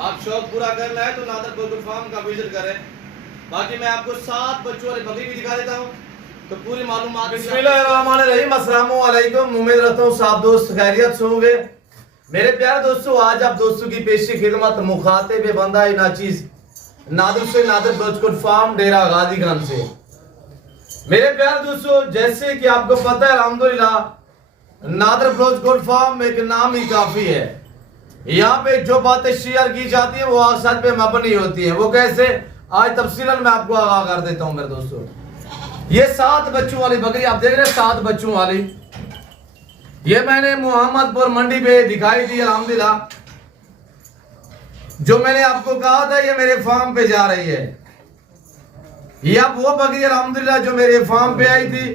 आप शौक पूरा करना है तो नादर गोल्ड फार्म का विजिट करें। बाकी मैं आपको 7 बच्चों वाली बकरी भी दिखा देता हूँ, तो पूरी मालूमात। बिस्मिल्लाहिर्रहमानिर्रहीम, अस्सलामु अलैकुम। उम्मीद रखता हूँ सब दोस्त खैरियत से होंगे। मेरे प्यारे दोस्तों, आज आप दोस्तों की पेशी खिदमत मुखातिब बंदा नाचीज नादर से नादर गोल्ड फार्म डेरा गाजीगंज से। मेरे प्यारे दोस्तों, जैसे कि आपको पता है अल्हम्दुलिल्लाह नादर गोल्ड फार्म एक नाम ही काफी है। यहाँ पे जो बातें शेयर की जाती है वो सच पे मबनी होती है। वो कैसे, आज तफसीलन मैं आपको आगाह कर देता हूँ मेरे दोस्तों। ये 7 बच्चों वाली बकरी आप देख रहे हैं, 7 बच्चों वाली, ये मैंने मोहम्मदपुर मंडी पे दिखाई थी अल्हम्दुलिल्लाह। जो मैंने आपको कहा था ये मेरे फार्म पे जा रही है। ये अब वो बकरी अल्हम्दुलिल्लाह जो मेरे फार्म पे आई थी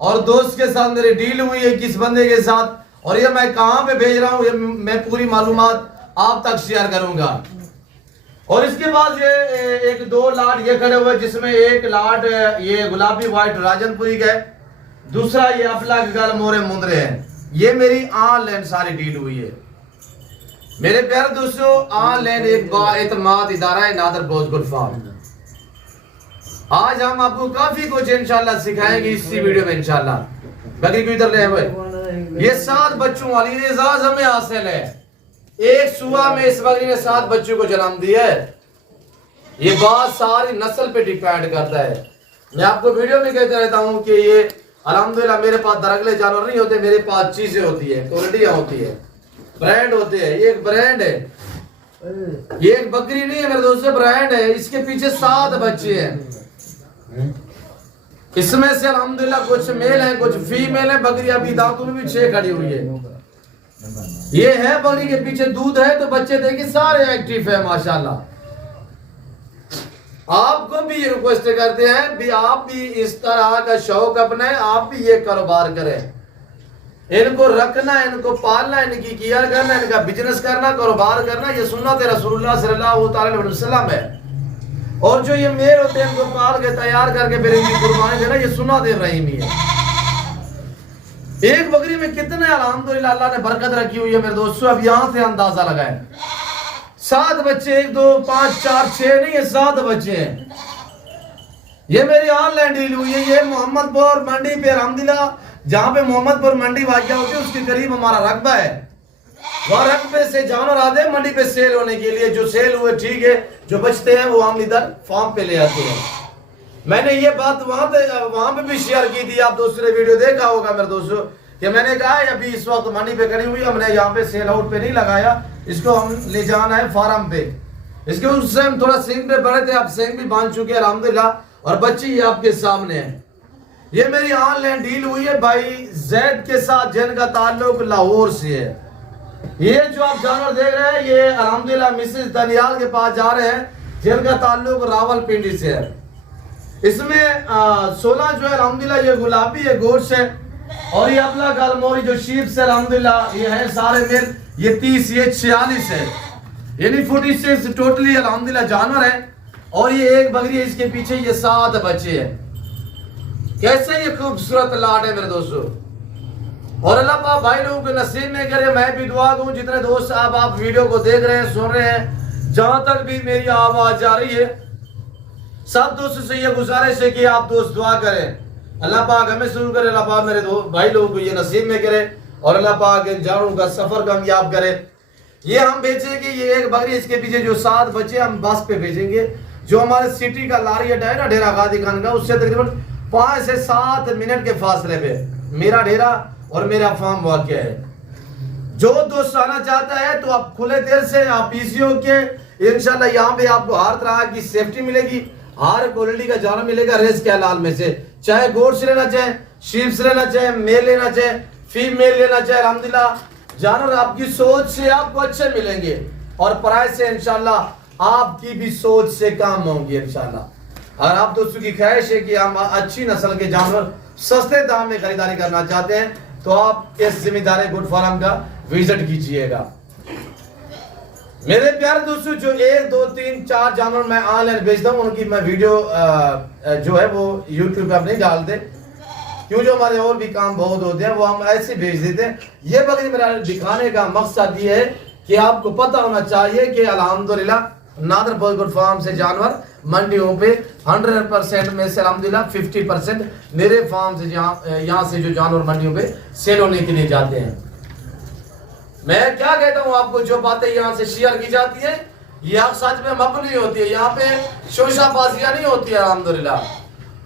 और दोस्त के साथ मेरी डील हुई है किस बंदे के साथ, और ये मैं कहां पे भेज रहा हूं ये मैं पूरी मालूमात आप तक शेयर करूंगा। और इसके बाद ये 1-2 लाट ये खड़े हुए, जिसमें एक लाट ये गुलाबी व्हाइट राजनपुरी का है, दूसरा ये अपला गल मोरे मुंदरे है। ये मेरी ऑनलाइन सारी डील हुई है मेरे प्यारे दोस्तों। ऑनलाइन एक बाएतमाद इदारा है नादर गोल्ड फार्म। आज हम आपको काफी कुछ इंशाल्लाह सिखाएंगे इसी वीडियो में इंशाल्लाह। बकरी को इधर ले हुए, ये 7 बच्चों वाली एजाज हमें हासिल है। एक सुबह में इस बकरी ने 7 बच्चों को जन्म दिया है। ये बात सारी नस्ल पे डिपेंड करता है। मैं आपको वीडियो में कहता रहता हूँ कि ये अल्हम्दुलिल्लाह मेरे पास दरगले जानवर नहीं होते, मेरे पास चीजें होती है, क्वालिटियां होती है, ब्रांड होते हैं। ये एक ब्रांड है, ये एक बकरी नहीं है मेरे दोस्तों, ब्रांड है। इसके पीछे 7 बच्चे हैं। इसमें से अल्हम्दुलिल्लाह कुछ मेल है कुछ फीमेल है। बकरी अभी दांतों में भी 6 खड़ी हुई है। ये है बकरी के पीछे दूध है, तो बच्चे देखिए सारे एक्टिव है माशाल्लाह। आपको भी ये रिक्वेस्ट करते हैं भी आप भी इस तरह का शौक अपने, आप भी ये कारोबार करें। इनको रखना, इनको पालना, इनकी केयर करना, इनका बिजनेस करना, कारोबार करना, ये सुन्नत रसूलुल्लाह सल्लल्लाहु अलैहि वसल्लम है। और जो ये मेल होते हैं इनको पाल के तैयार करके फिर इनकी कुर्बानी देना, ये सुन्नत रहीमी है। एक बकरी में कितने अल्हम्दुलिल्लाह अल्लाह ने बरकत रखी हुई है मेरे दोस्तों। अब यहां से अंदाजा लगाएं, 7 बच्चे, 1 2 5 4 6 नहीं है, 7 बच्चे हैं। ये मेरी ऑनलाइन डील हुई है। ये मोहम्मदपुर मंडी पे अल्हम्दुलिल्लाह, जहां पे मोहम्मदपुर मंडी वाक़या होती है उसके करीब हमारा रकबा है। वह रकबे से जानवर आते हैं मंडी पे सेल होने के लिए। जो सेल हुए ठीक है, जो बचते हैं वो हम इधर फार्म पे ले आते हैं। मैंने ये बात वहां पे भी शेयर की थी, आप दोस्तों ने वीडियो देखा होगा मेरे दोस्तों, कि मैंने कहा है अभी इस वक्त मंडी पे खड़ी हुई, हमने यहाँ पे सेल आउट पे नहीं लगाया, इसको हम ले जाना है फार्म पे। इसके उससे हम थोड़ा सिंग पे बड़े थे, अब सिंग भी बांध चुके हैं अल्हम्दुलिल्लाह, और बच्ची ये आपके सामने है। ये मेरी ऑनलाइन डील हुई है भाई जैद के साथ, जिनका ताल्लुक लाहौर से है। ये जो आप जानवर देख रहे हैं ये अल्हम्दुलिल्लाह मिसेस दनियाल के पास जा रहे हैं, जिनका ताल्लुक रावलपिंडी से है। इसमें 16 जो है अल्हम्दुलिल्लाह ये गुलाबी है गोश्त है, और ये अपना गालमोरी जो शीप से अल्हम्दुलिल्लाह ये है सारे मेल, ये 30 ये 46 है, यानी 46 टोटली अल्हम्दुलिल्लाह जानवर है। और ये एक बकरी है, इसके पीछे ये 7 बच्चे हैं। कैसे ये खूबसूरत लाट है मेरे दोस्तों। और अल्लाह पाक भाई लोगों के नसीब में करे। मैं भी दुआ दूं जितने दोस्त आप वीडियो को देख रहे हैं, सुन रहे हैं, जहां तक भी मेरी आवाज जा रही है, सब दोस्तों से ये गुजारिश है कि आप दोस्त दुआ करें। अल्लाह पाक हमें शुरू करे, अल्लाह पाक मेरे भाई लोगों को ये नसीब में करे, और अल्लाह पाक इन जानवरों का सफर कामयाब करे। ये हम बेचेंगे, ये एक बकरी, इसके पीछे जो 7 बच्चे हम बस पे भेजेंगे। जो हमारे सिटी का लारी अड्डा है ना डेरा गाजीगंज का, उससे तकरीबन 5 से 7 मिनट के फासले पे मेरा डेरा और मेरा फार्म वाक़या है। जो दोस्त आना चाहता है तो आप खुले दिल से, आप पीसीओ के इंशाल्लाह यहाँ पे आपको हर तरह की सेफ्टी मिलेगी, हर क्वालिटी का जानवर मिलेगा रेस के हलाल में से। चाहे गोश्त लेना चाहे, शीप से लेना चाहे, मेल लेना चाहे, फीमेल लेना चाहे, अल्हम्दुलिल्लाह जानवर आपकी सोच से आपको अच्छे मिलेंगे, और प्राइस से इंशाल्लाह आपकी भी सोच से काम होंगी इंशाल्लाह। और आप दोस्तों की ख्वाहिश है कि हम अच्छी नस्ल के जानवर सस्ते दाम में खरीदारी करना चाहते हैं, तो आप इस जिम्मेदारी गुड फार्म का विजिट कीजिएगा। मेरे प्यारे दोस्तों, जो 1 2 3 4 जानवर मैं ऑनलाइन भेजता हूँ, उनकी मैं वीडियो जो है वो यूट्यूब पे आप नहीं डालते, क्यों, जो हमारे और भी काम बहुत होते हैं वो हम ऐसे भेज देते हैं। ये बकरी मेरा दिखाने का मकसद ये है कि आपको पता होना चाहिए कि अल्हम्दुलिल्लाह नादर बोलगुड फार्म से जानवर मंडियों पे 100% में से अल्हम्दुलिल्लाह 50% मेरे फार्म से यहाँ से जो जानवर मंडियों पे सेल होने के लिए जाते हैं। मैं क्या कहता हूँ आपको, जो बातें यहाँ से शेयर की जाती है यह सच में मबनी होती है, यहाँ पे शोशाबाजियाँ नहीं होती है। अल्हम्दुलिल्लाह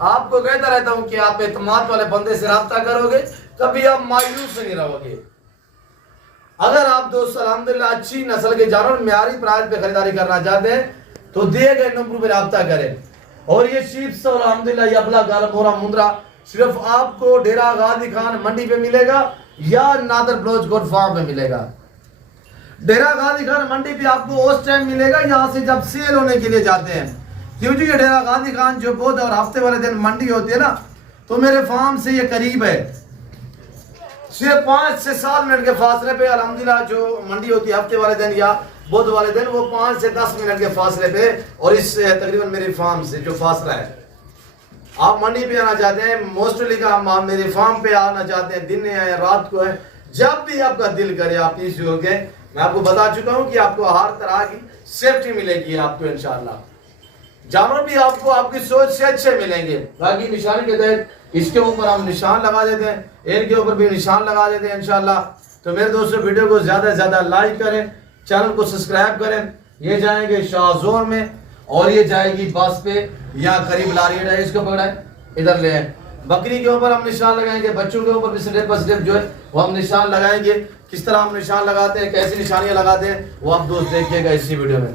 आपको कहता रहता हूँ कि आप एतमाद वाले बंदे से रब्ता करोगे कभी आप मायूस नहीं रहोगे। अगर आप दोस्त अल्हम्दुलिल्लाह अच्छी नस्ल के जानवर म्यारी प्राइस पे खरीदारी करना चाहते हैं तो दिए गए नंबर पे रब्ता करें। और ये शीप्स और अल्हम्दुलिल्लाह ये अबला गाल मोरा मुंद्रा सिर्फ आपको डेरा गाजी खान मंडी पे मिलेगा या नादर ब्लोच गोट फार्म पे मिलेगा। डेरा गाजी खान मंडी पे आपको उस टाइम मिलेगा यहाँ से जब सेल होने के लिए जाते हैं, क्योंकि ये डेरा गाजी खान जो बुध और हफ्ते वाले दिन मंडी होती है ना, तो मेरे फार्म से ये करीब है, सिर्फ 5 से 7 मिनट के फासले पे अल्हम्दुलिल्लाह जो मंडी होती है हफ्ते वाले दिन या बुध वाले दिन, वो 5 से 10 मिनट के फासले पे। और इस तकरीबन मेरे फार्म से जो फासला है, आप मंडी पे आना चाहते हैं मोस्टली का आप मेरे फार्म पे आना चाहते हैं, दिन में है रात को है, जब भी आपका दिल करे आप इस योग है। मैं आपको बता चुका हूँ कि आपको हर तरह की सेफ्टी मिलेगी आपको इंशाल्लाह। जानवर भी आपको आपकी सोच से अच्छे मिलेंगे। बाकी निशान के तहत इसके ऊपर हम निशान लगा देते हैं, इनके ऊपर भी निशान लगा देते हैं इंशाल्लाह। तो मेरे दोस्तों वीडियो को ज्यादा से ज्यादा लाइक करें, चैनल को सब्सक्राइब करें। ये जाएंगे शाहजोर में और ये जाएगी बस पे या करीब लारियड है, इसको पकड़ा है इधर ले आए। बकरी के ऊपर हम निशान लगाएंगे, बच्चों के ऊपर भी स्टेप बाय स्टेप जो है वो हम निशान लगाएंगे। किस तरह हम निशान लगाते हैं, कैसी निशानियां लगाते हैं, वो आप दोस्त देखिएगा इसी वीडियो में।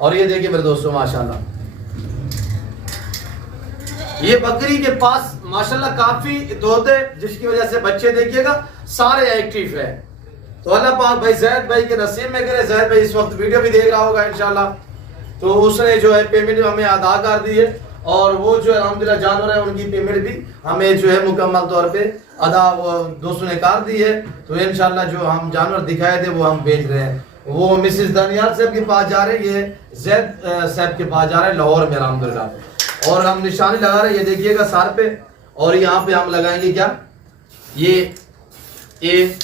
और ये देखिए मेरे दोस्तों माशाल्लाह, ये बकरी के पास माशाल्लाह काफी दूध है, जिसकी वजह से बच्चे देखिएगा सारे एक्टिव है। तो अल्लाह पाक भाई जैद भाई के नसीब में करे। जैद भाई इस वक्त वीडियो भी देख रहा होगा इंशाल्लाह। तो उसने जो है पेमेंट हमें अदा कर दी है और वो जो है अल्हम्दुलिल्लाह जानवर है उनकी पेमेंट भी हमें जो है मुकम्मल तौर पे अदा दोस्तों ने कर दी है। तो इंशाल्लाह जो हम जानवर दिखाए थे वो हम बेच रहे हैं। वो मिसेस दानियाल साहब के पास जा रहे हैं, ये जैद साहब के पास जा रहे हैं लाहौर में अल्हम्दुलिल्लाह। और हम निशानी लगा रहे हैं, ये देखिएगा सार पे। और यहाँ पे हम लगाएंगे क्या, ये ए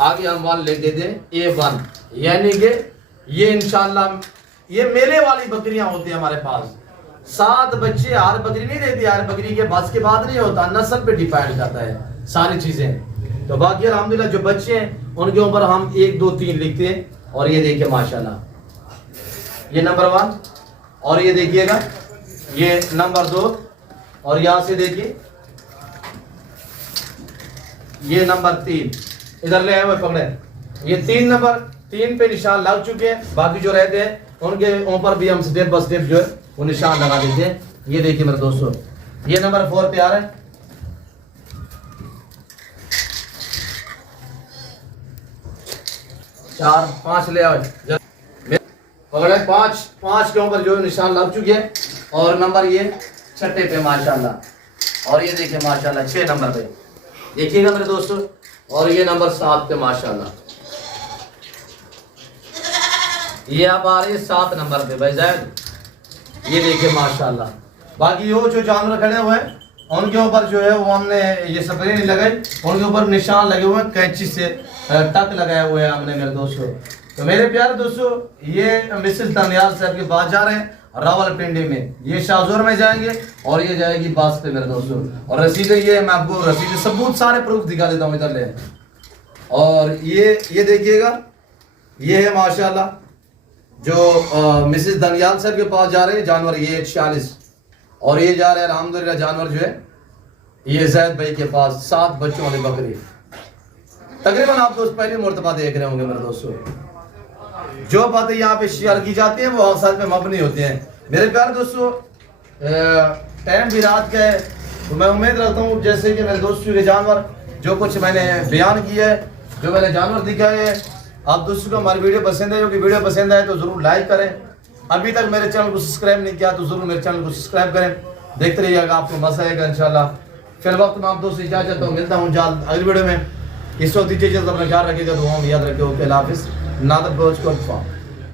आगे हम वन लिख देते हैं A1, यानी कि ये इंशाल्लाह ये मेले वाली बकरियां होती है हमारे पास। 7 बच्चे हर बकरी नहीं देती, हर बकरी के बस के बाद नहीं होता, नस्ल पे डिपेंड करता है सारी चीजें। तो बाकी अल्हम्दुलिल्लाह जो बच्चे हैं उनके ऊपर हम 1 2 3 लिखते हैं। और ये देखिए माशाल्लाह ये नंबर 1, और ये देखिएगा ये नंबर 2, और यहां से देखिए ये नंबर 3 इधर ले आए हुए पकड़े। ये 3 नंबर 3 पे निशान लग चुके हैं। बाकी जो रहते हैं उनके ऊपर भी हम स्टेप बाय स्टेप जो है वो निशान लगा देते हैं। ये देखिए मेरे दोस्तों ये नंबर 4 पे आ रहा है। 4 5 ले आओ पकड़े। 5 के ऊपर जो निशान लग चुके हैं। और नंबर ये 6 पे माशाल्लाह। और ये देखिए माशाल्लाह 6 नंबर पे देखिएगा मेरे दोस्तों। और ये नंबर 7 पे माशाल्लाह। ये आप आ रही है 7 नंबर पे भाई जैद, ये देखिए माशाल्लाह। बाकी वो जो जानवर खड़े हुए हैं उनके ऊपर जो है वो हमने ये स्प्रे नहीं लगाई, उनके ऊपर निशान लगे हुए हैं, कैंची से टक लगाए हुए हैं हमने मेरे दोस्तों। तो मेरे प्यारे दोस्तों ये मिसेस दानियाल साहब के पास जा रहे हैं रावलपिंडी में, ये शाहजोर में जाएंगे और ये जाएगी बास पे मेरे दोस्तों। और रसीद ये मैं आपको रसीद सबूत सारे प्रूफ दिखा देता हूँ इधर ले। और ये देखिएगा ये है माशाल्लाह जो मिसेस दानियाल साहब के पास जा रहे हैं जानवर, ये 46। और ये जा रहे हैं अल्हम्दुलिल्लाह जानवर जो है ये जैद भाई के पास 7 बच्चों वाली बकरी। तकरीबन आप दोस्त पहली मरतबा देख रहे होंगे मेरे दोस्तों। जो बातें यहाँ पे शेयर की जाती हैं वो अवसर पे मबनी होती हैं मेरे प्यारे दोस्तों। टाइम भी रात का है तो मैं उम्मीद रखता हूँ जैसे कि मेरे दोस्तों के जानवर जो कुछ मैंने बयान किया है, जो मैंने जानवर दिखाए हैं, आप दोस्तों को हमारी वीडियो पसंद है। क्योंकि वीडियो पसंद आए तो ज़रूर लाइक करें। अभी तक मेरे चैनल को सब्सक्राइब नहीं किया तो ज़रूर मेरे चैनल को सब्सक्राइब करें। देखते रहिएगा, आपको मज़ा आएगा इंशाल्लाह। फिर वक्त में आप दोस्तों इजाज़त तो मिलता हूँ जल्द अगली वीडियो में। इस वक्त दीजिए अपना ख्याल रखिएगा, दुआ में याद रखिए। ओके अल्लाह हाफिज़। नादर ब्लोच को